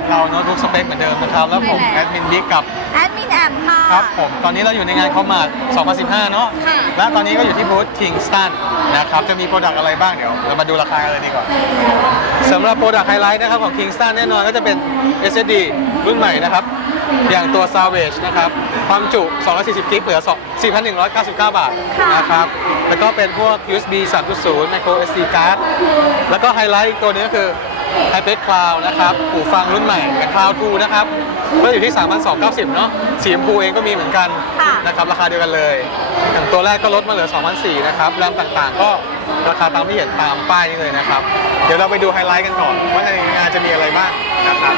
กับเราโน้ตบุ๊กสเปคเหมือนเดิมนะครับ แล้วผมใช่แอแล้วดมินบิ๊กกับแอดมินแอมค่ะ ครับผม ตอนนี้เราอยู่ในงานคอมมาร์2015 เนาะค่ะ และตอนนี้ก็อยู่ที่บูธ Kingston นะครับ จะมีโปรดักต์อะไรบ้างเดี๋ยว เรามาดูราคากันเลยดีกว่าสำหรับโปรดักต์ไฮไลท์นะครับของ Kingston แน่นอนก็จะเป็น SSD รุ่นใหม่นะครับ อย่างตัว Savage นะครับ ความจุ 240 กิกเหลือ2 4,199 บาทค่ะนะครับ แล้วก็เป็นพวก USB 3.0 micro SD card แล้วก็ไฮไลท์อีกตัวหนึงก็คือ HyperX Cloud นะครับหูฟังรุ่นใหม่อย่าง Cloud 2 นะครับก็อยู่ที่ 3,290 เนาะสีชมพูเองก็มีเหมือนกันค่ะ นะครับราคาเดียวกันเลย อย่างตัวแรกก็ลดมาเหลือ 2,400 นะครับแรมต่างๆ ก็ราคาตามที่เห็นตามป้ายนี้เลยนะครับ เดี๋ยวเราไปดูไฮไลท์กันก่อนว่าในงานจะมีอะไรบ้างนะครับ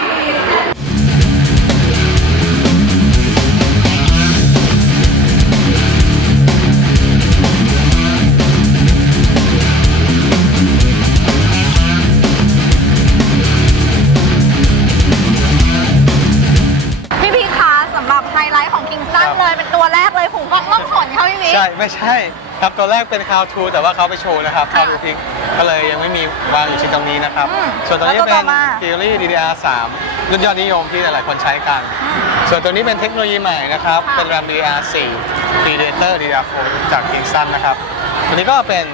องหนค่ะพี่พีใช่ไม่ใช่ครับตัวแรกเป็น Cloud 2แต่ว่าเขาไปโชว์นะครับ Cloud 2 Pink ก็เลยยังไม่มีวางอยู่ชิ้นตรงนี้นะครับ อืมส่วนตัวนี้แล้วตัวเป็ต่น อมา Theory DDR3 รุ่นยอดนิยมที่หลายๆคนใช้กัน ส่วนตัวนี้เป็นเทคโนโลยีใหม่นะครับ ค่ะ เป็น RAM DDR4 Predator DDR4 จาก Kingston นะครับ ตัวนี้ก็เป็น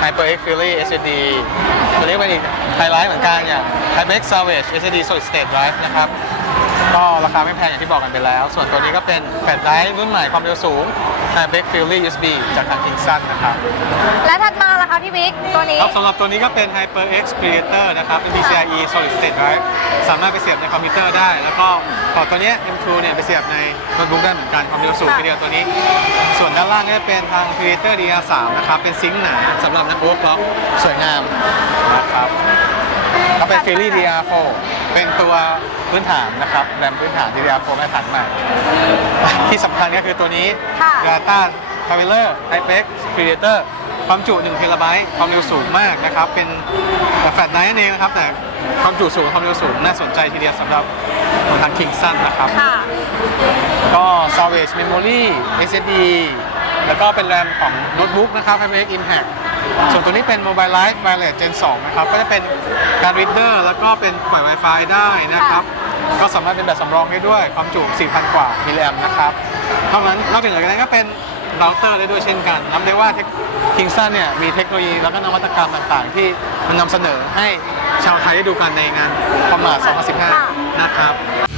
HyperX Fury SSD ตัวนี้เป็นอีกไฮไลท์เหมือนกันอย่าง HyperX Savage SSD Solid State Drive นะครับ ก็ราคาไม่แพงอย่างที่บอกกันไปแล้ว ส่วนตัวนี้ก็เป็นแฟลชไดรฟ์รุ่นใหม่ความเร็วสูง แอร์เบ็กฟิลลี่ USB จากทางคิงซันนะครับ และถัดมา ล่ะคะพี่บิ๊กตัวนี้ ครับสำหรับตัวนี้ก็เป็น HyperX Predator นะครับเป็น PCIe Solid State Drive สามารถไปเสียบในคอมพิวเตอร์ได้ แล้วก็พอร์ตตัวเนี้ย M2 เนี่ยไปเสียบในโน้ตบุ๊กได้เหมือนกันความเร็วสูงค่ะทีเดียวตัวนี้ ส่วนด้านล่างก็จะเป็นทาง Predator DR3 นะครับเป็นซิงค์หนาสำหรับนักโอ๊คล็อกสวยงามนะครับก็เป็น Fury DR4 เป็นตัวพื้นฐานนะครับแรมพื้นฐาน DR4 มาตรฐานใหม่ที่สำคัญก็คือตัวนี้ ค่ะ Data Traveler HyperX Predator ความจุ1เทราไบต์ความเร็วสูงมากนะครับ เป็นแฟลชไดรฟ์นั่นเองนะครับ แต่ความจุสูงความเร็วสูงน่าสนใจทีเดียวสำหรับทาง Kingston นะครับ ค่ะก็ Savage Memory SSD แล้วก็เป็นแรมของโน้ตบุ๊กนะครับ HyperX Impact ส่วนตัวนี้เป็น Mobile Life Wireless Gen 2 นะครับ ก็จะเป็นการ reader แล้วก็เป็นปล่อย Wi-Fi ได้นะครับ ก็สามารถเป็นแบบสำรองได้ด้วยความจุ 4,000 กว่ามิลลิแอมนะครับนอกนั้นนอกจากนั้นก็เป็น เราเตอร์ได้ด้วยเช่นกันนับได้ว่า Kingston เนี่ยมีเทคโนโลยีแล้วก็นวัตกรรมต่างๆ ที่มันนำเสนอให้ชาวไทยได้ดูกันในงานคอมมา2015 นะครับ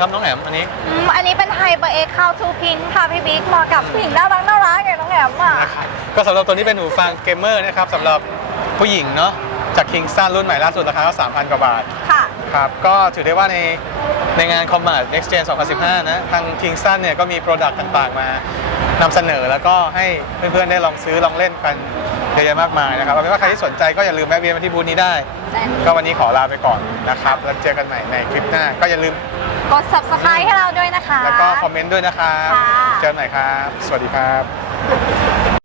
ครับน้องแอมอันนี้อืมอันนี้เป็นไฮเปอร์เอ็กคาวทูพิงค่ะพี่บิ๊กเหมาะกับผู้หญิงน่ารักน่ารักอย่างน้องแอมอะนะครับก็สำหรับตัวนี้เป็นหูฟังเกมเมอร์นะครับสำหรับผู้หญิงเนาะจาก Kingston รุ่นใหม่ล่าสุดราคาก็3,000 กว่าบาทค่ะ ครับก็ถือได้ว่าในในงาน Combat Next Gen 2015 นะทาง Kingston เนี่ยก็มีโปรดักต์ต่างๆ มานำเสนอแล้วก็ให้เพื่อนๆ ได้ลองซื้อลองเล่นกันเยอะแยะมากมายนะครับเอาเป็นว่าใครที่สนใจก็อย่าลืมแวะเวียนมาที่บูธนี้ได้ ก็วันนี้ขอลาไปก่อนนะครับ แล้วเจอกันใหม่ในคลิปหน้า ก็อย่าลืมกด subscribe ให้เราด้วยนะคะ แล้วก็คอมเมนต์ด้วยนะครับ ค่ะ เจอกันใหม่ครับ สวัสดีครับ